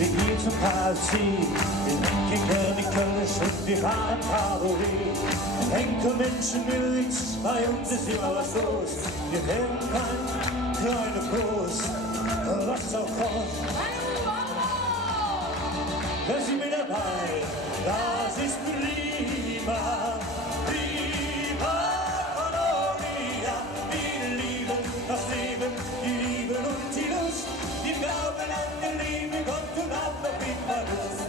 wir gehen zum KFC, wir trinken gerne Kölsch und wir fahren Cabriolet. Enkelmenschen will nichts, bei uns ist immer was los. Wir werden kein kleiner Kurs, was auch kommt. Da sind wir dabei, das ist prima, prima Colonia. Wir lieben das Leben, die Liebe und die Lust. Wir glauben an den lieben Gott und an den Verlust.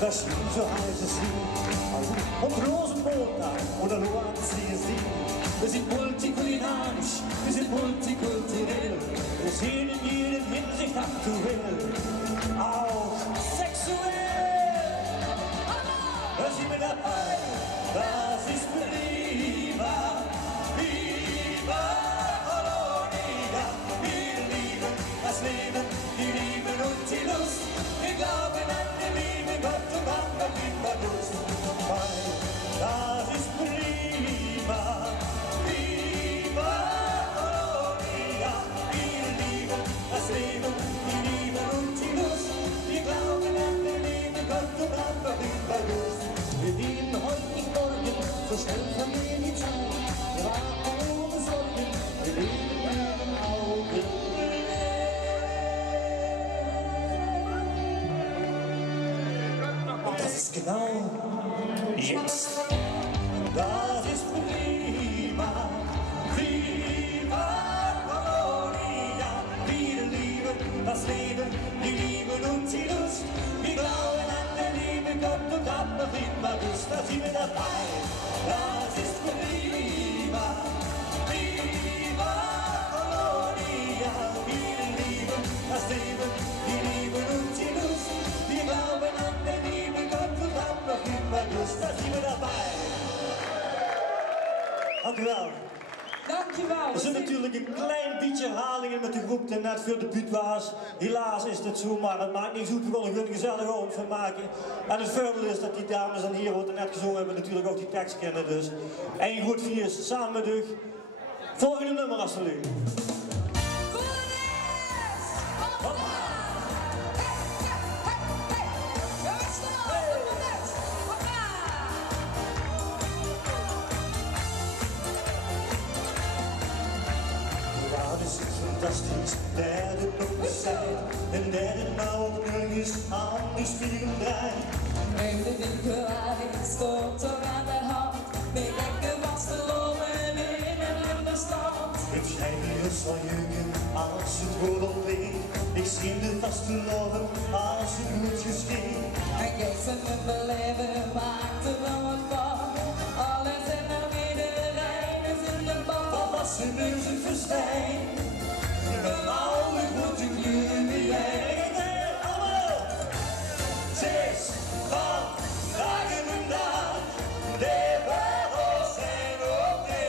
Das Spiel so heißt es hier, und Rosenmontag oder nur am CSD. Wir sind multikulinarisch, wir sind multikulturell, wir sind in jeder Hinsicht aktuell, auch sexuell. Da sind wir dabei, das ist prima, prima Colonia. Wir lieben das Leben, die Liebe und die Lust. Wir glauben an den lieben Gott und an den Verlust. Das ist prima, prima Colonia. Wir lieben das Leben, die Liebe und die Lust. Wir glauben an den lieben Gott und an den Verlust. Wir dienen heute nicht morgen, so schnell vergehen die Zeit. Wir warten ohne Sorgen, wir leben in den Augen. Das ist genau jetzt. Das ist prima, prima Colonia. Wir lieben das Leben, die Liebe und die Lust. Wir glauben an den lieben Gott und an den Verlust. Da sind wir dabei. Das ist prima, prima Colonia. Wir lieben das Leben, die Liebe und die Lust. Wir glauben an den lieben Gott und an den Verlust. Da sind wir dabei. Dank u wel. Dankjewel. Er zijn natuurlijk een klein beetje herhalingen met de groep die net voor de buurt was. Helaas is dat zo, maar dat maakt niet goed. We willen een gezellige avond van maken. En het voordeel is dat die dames en heren wat er net gezongen hebben natuurlijk ook die tekst kennen. Dus één goed viers samen met u. Volgende nummer alsjeblieft. Fantastisch, derde zijn en derde nou nog eens aan die spiegelij. Neem de winkel uit, stort er aan de hand. Met lekker was te lopen in een linderstand. Het schijnt zal jeuken als het wordt ontleed. Ik zie de vaste loven als het goed geschiet. En geest en mijn beleven maakt er wel wat van. Alles en naar iedereen is in de bal. Volwassen muziek verstijn. Een oude grote kleur wie jij allemaal. Het is vandaag een dag. De wereld zijn op de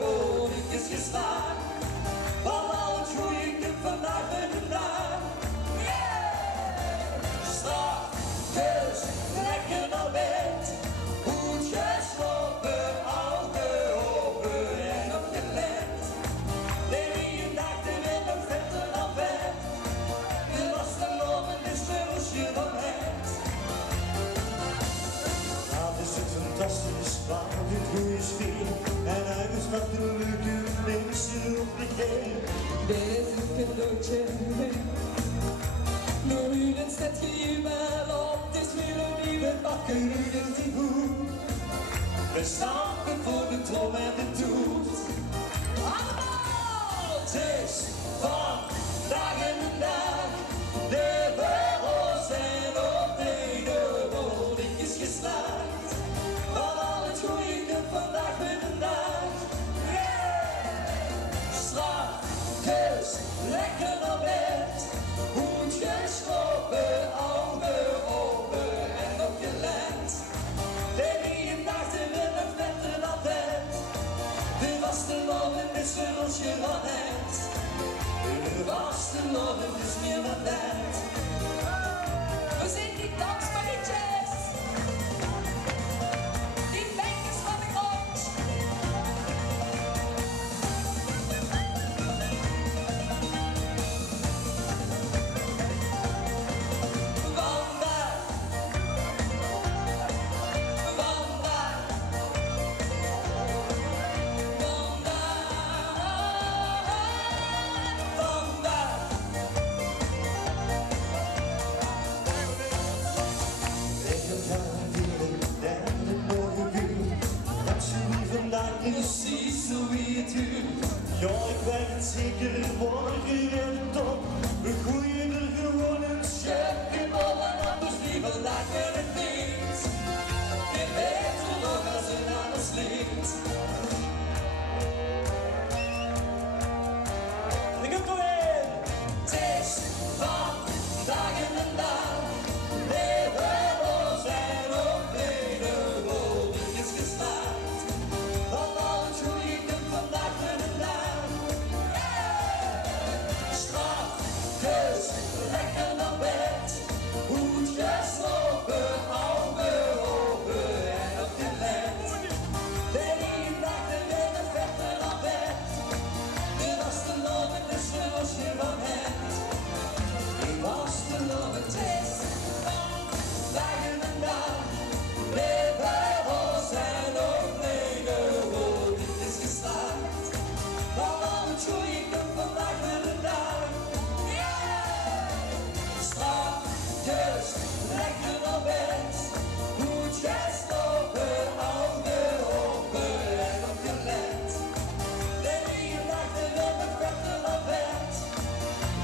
woningjes gestaan. Van al het goede vandaag en vandaag. Straks lekker naar bed. Goed geslopen, ogen open en opgelet. Fantastisch, wat een goede sfeer. En huis wat de leuke mensen op de keer. Dit is een cadeautje. Nu het zet gejubel op, het is weer een nieuwe Bakken rugen die goed. We stampen voor de trom en de toet. Allemaal! Het is vandaag een dag. De wereld zijn op de woningjes geslaagd. Van al het goede vandaag met vandaag. Straks lekker naar bed. Goed geslopen, ogen open en opgelet. De die dachten we nog beter dan bed. De vaste loven is voor ons gerannet. tuur. Ja, ik weet zeker morgen weer de top. We gooien er gewoon een schepje ballen aan, dus liever lachen het niet. Je weet wel nog als een anders lied. Ik heb toch weer! Het is vandaag en een dag. Leven los en op wederhoor is geslaagd. Van alles hoe je kunt vandaag met een dag. Straf, dus lekker naar bed. Goed geslopen, ogen open en op je let. De ene dag de winnen vechten naar bed. Je was de loven, dus zoals je van hebt. Je was de loven, het is vandaag en een dag. Leven los en op wederhoor is geslaagd. Van alles hoe je kunt vandaag met een dag. Straf, dus lekker naar bed. Goed geslopen, ogen open en op je let. De ene dag de winnen vechten naar bed.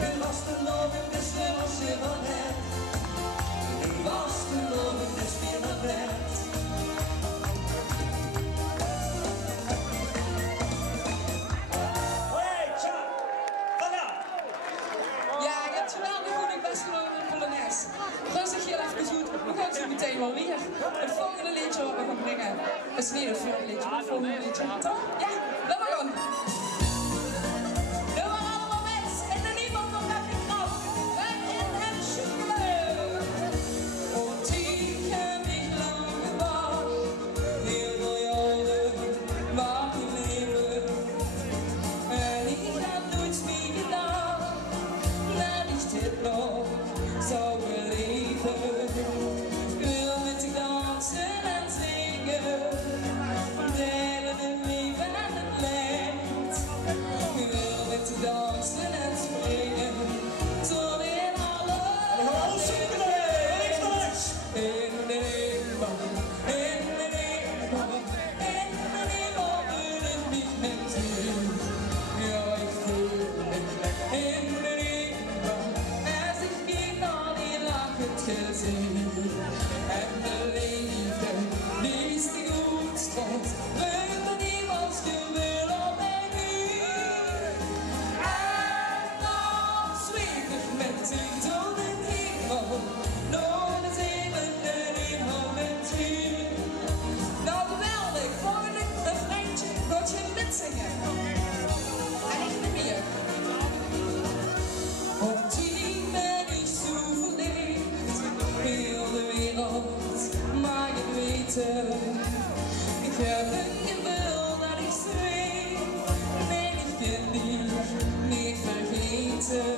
Je was de loven, dus zoals je van hebt. Je was de loven, dus weer naar bed. Hey, tja! Vandaag! Ja, ik heb het geweldig goed, ik best genomen in Polonaise. Rustig heel even goed, we gaan zo meteen wel weer. Het volgende liedje wat we gaan brengen is niet het volgende liedje, maar het volgende liedje, toch? Ja, laten we gaan. Doe maar allemaal mensen, en er niemand nog heb je knap. En in het schoenen. Und ich hab mich lang gewartet, heel veel jaren war ich leben. En ich hab nooit meer gedaan, dat ich dit nog zou beleven. Ik wil met je dansen en zingen, delen het leven en het leed. Ik wil met je dansen en springen, tot in alle in de hemel, in de hemel, in de hemel wil ik niet met dir. Ja, ich fühl mich in de hemel, als ich ging al die lachende zee. En de liefde, die is die ons trot, wil niemand gewil op mijn uur. En dan zweef ik met dich door de hemel, door de hemel, de hemel met u. Nou geweldig, volgende refreintje, moet je mitzingen. En ik ben hier. Op die ben ik zo verliefd, heel de wereld mag het weten. Ik heb een gevoel dat ik zweef, nee ik ben niet vergeten.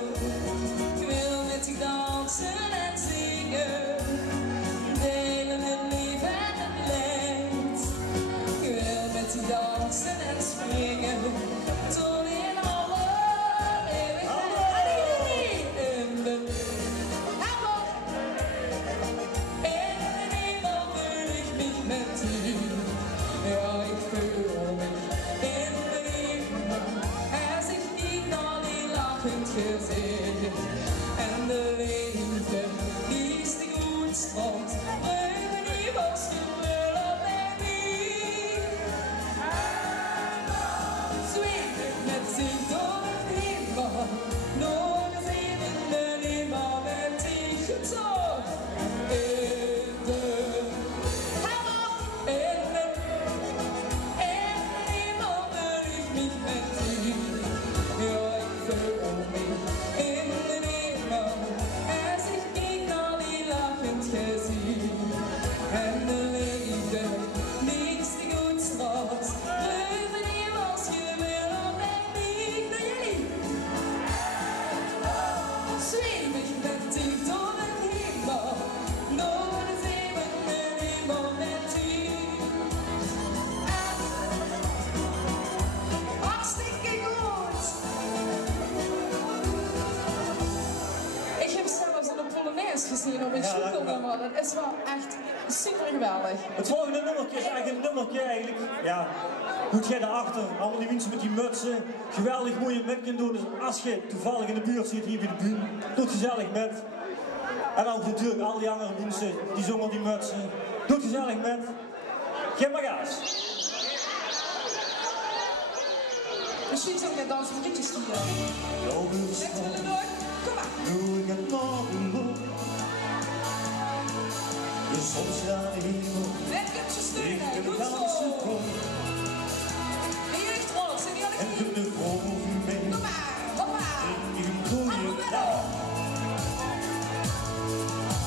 Ik wil met je dansen en zingen, delen het leven en het leed. Ik wil met je dansen en springen, tot in alle eeuwigheid. In de hemel, in de hemel wil ik niet met dit schoenkelnummer, dat is wel echt super geweldig. Het volgende nummertje is eigenlijk een nummertje eigenlijk, ja, moet jij daarachter, allemaal die mensen met die mutsen, geweldig mooie met kunnen doen. Dus als je toevallig in de buurt zit hier bij de buurt, doe het gezellig met. En ook natuurlijk al die andere mensen, die zonder die mutsen, doe het gezellig met. Geef maar gas. Misschien zou ik het dansen met liedjes sturen. Net willen door, kom maar. Doe ik het morgen. De zon staat in de hemel. Met kipjes steunen, goed zo. En je ligt rond, zit die aan de En knie. de golven mee. Kom maar, hoppa. In een goede dag.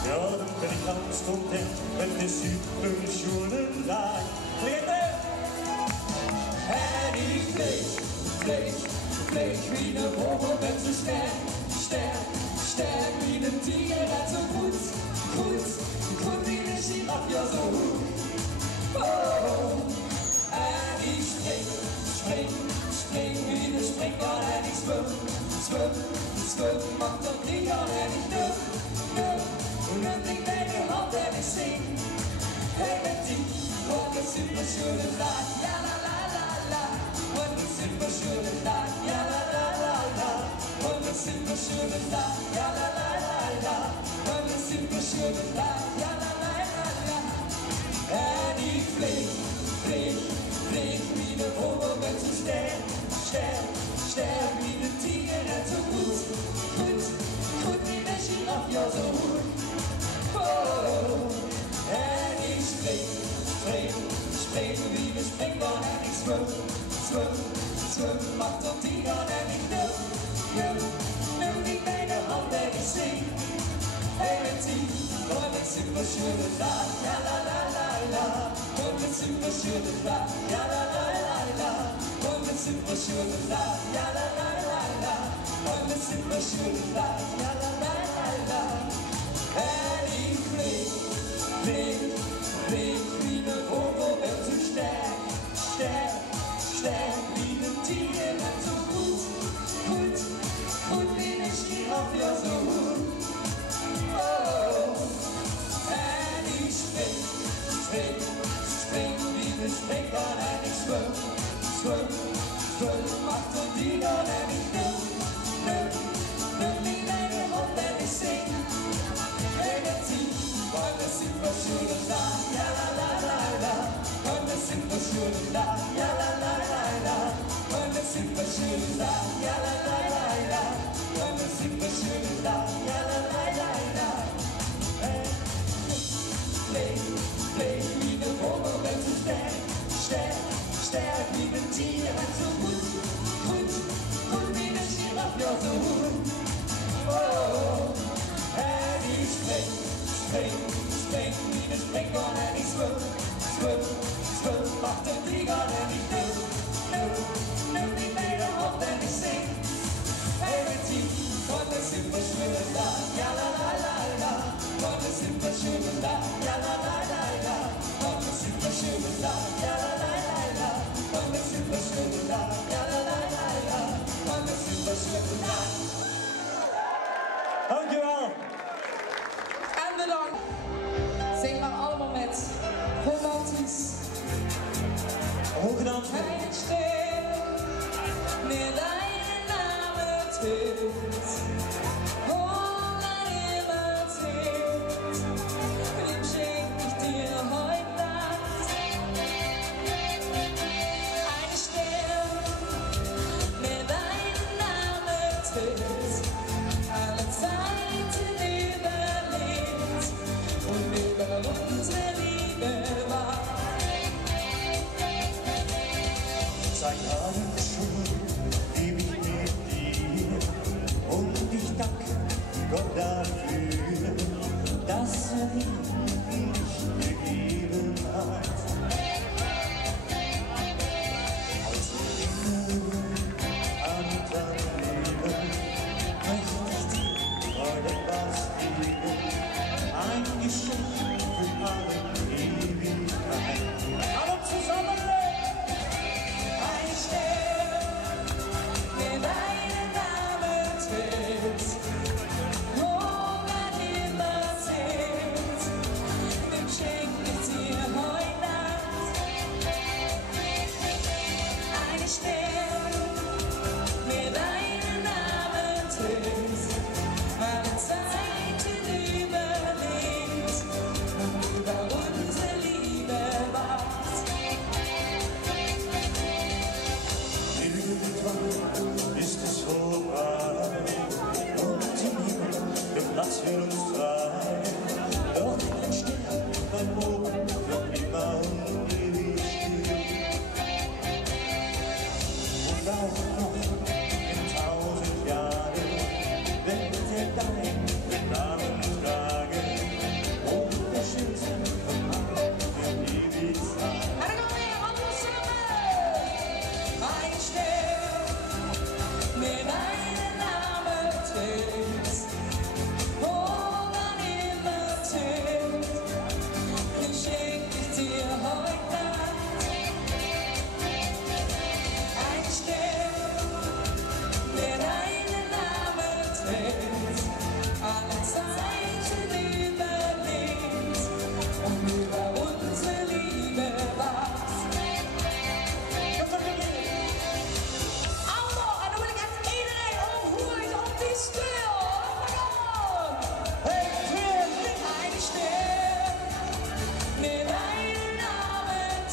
Ja, dan ben ik ganz content met de super schöne dag. En ik vlees wie de vogel met zo sterk wie de tiger net zo goed wie de giraf, ja zo goed. Oh, en ik spring wie de springkaan en ik zwem, mag dat niet gaan en ik dum, ik bij de hand en ik zing. Hey met die, wat een super schöne dag, ja la la la la. What a super schöne Tag, ja la la la la. What a super schöne Tag, ja la la la la. What a super schöne Tag, ja la la la la. En ik vlieg wie de vogel met zo sterk wie de tiger net zo goed wie de giraf, ja zo goed. Oh, en ik spring wie de springkaan en ik zwem, mag tot die gaan en ik nul niet bij de hand en ik zing. Hey met die, wat een super schöne Tag, ja la la la la. Wat een super schöne Tag, ja la la la la. Wat een super schöne Tag, ja la la la la. Wat een super schöne Tag, ja la la la la. En ik vlieg wie de vogel met zo sterk wie de tiger net zo goed wie de giraf, ja zo goed. Oh, en ik spring wie de springkaan en ik zwem, mag tot die gaan en ik nul niet bij de hand en ik zing. Hey met die, wat een super schöne Tag, ja la la la la. What a super schöne Tag, ja la la la la. What a super schöne Tag, ja la la la la. What a super schöne Tag, ja la la la la. Vlees wie de vogel met zo sterk wie de tiger met zo goed wie de giraf, ja zo goed. Oh, en ik spring wie de springkaan en ik zwem, mag tot die gaan en ik nul niet bij de hand en ik zing. Hey met die, wat een super schöne Tag, ja la la la la. Wat een super schöne Tag, ja la la la la. Wat een super schöne Tag, ja la la la la. Wat een super schöne Tag, ja la la la la. Wat een super schöne Tag. Dankjewel. En bedankt. Zing maar allemaal met romantisch. Hooggedankt. Ein Stern mir deinen Namen tönt, oh mein immer zählt, den schenk ich dir heut Nacht. Ein Stern mir deinen Namen tönt, alle Zeiten überlebt und über unsere Liebe wacht. Seit Jahren schon lebe ich mit dir und ich danke Gott dafür, dass mich gegeben hat. Als Erinnerung an dein Leben möchte ich dir heute was geben, ein Geschenk für alle Ewigkeit. Alle zusammen! Ein Stern, der deinen Namen trägt, oh mein immer zählt,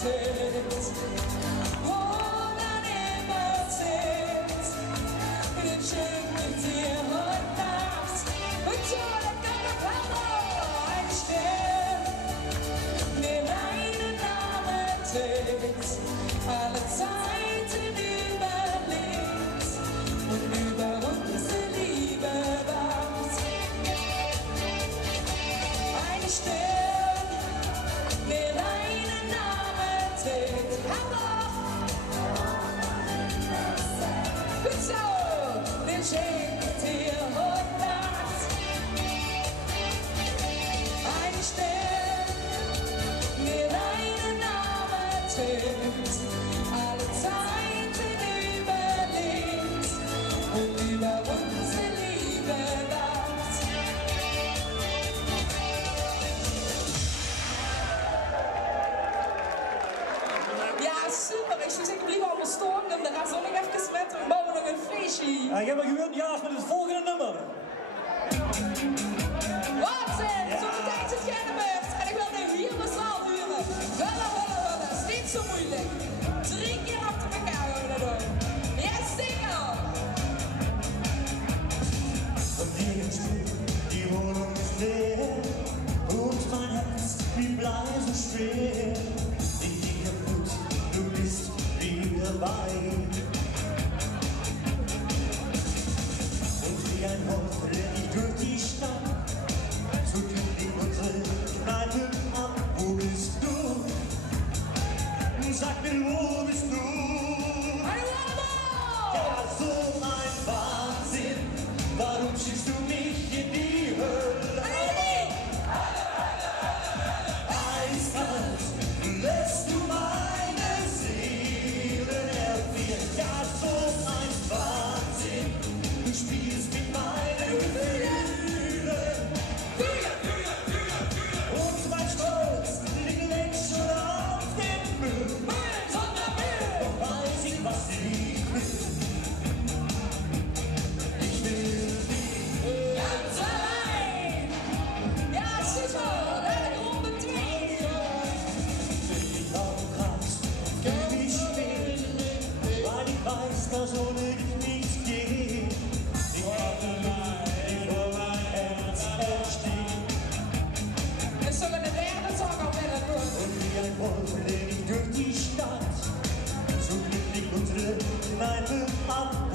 wartet, wo man immer sitzt, wird schön mit dir heute Nacht und so der ganze Körper ein Stern, der deinen Namen trägt, alle Zeiten überlebt und über unsere Liebe wacht. Ein Stern, der deinen Namen trägt. Gut so, den schenkt dir heute Nacht. Ein Stern, der deinen Namen trägt, alle Zeiten überlebt und über unsere Liebe wacht. Ja, super. Ik zou zeggen, blijf allemaal staan. Dan gaan we nog even met en bouwen nog een feestje. Ik heb me gewild, ja, met het volgende nummer. Wahnsinn, so meteen zit jij in de beurt. En ik wil de hele zaal huren. Willen. Is niet zo moeilijk. 3 keer achter elkaar gaan we dat doen. Ja, zeker. Und die Wohnung ist leer und mein Herz blieb leise schwer. Ich ging kaputt, du bist wieder bei. Und wie ein Wolf renn ich durch die Stadt, so kündigt unsere Kneipe ab. Wo bist du? Sag mir, wo bist du? Ja, so ein Wahnsinn, warum schickst du mich in die Hölle? Eiskalt lässt du meine Seele erfrieren. Ja, so ein Wahnsinn, du spielst mit meinen Gefühlen. Und mein Stolz liegt längst schon auf dem Müll. Doch weiß ich, was ich will. Ich will dich. Ganz allein. Ja, sicher. Deine Gruppe Ich aufkratzt, gib ich spät, weil ich weiß, dass ohne dich nichts geht. Ich warte die vor mein Herz entsteht. Wir sollen den derde Tag auch wieder tun. Und wie ein Wolf renn ich durch die Stadt, so glücklich unsere Kneipe ab.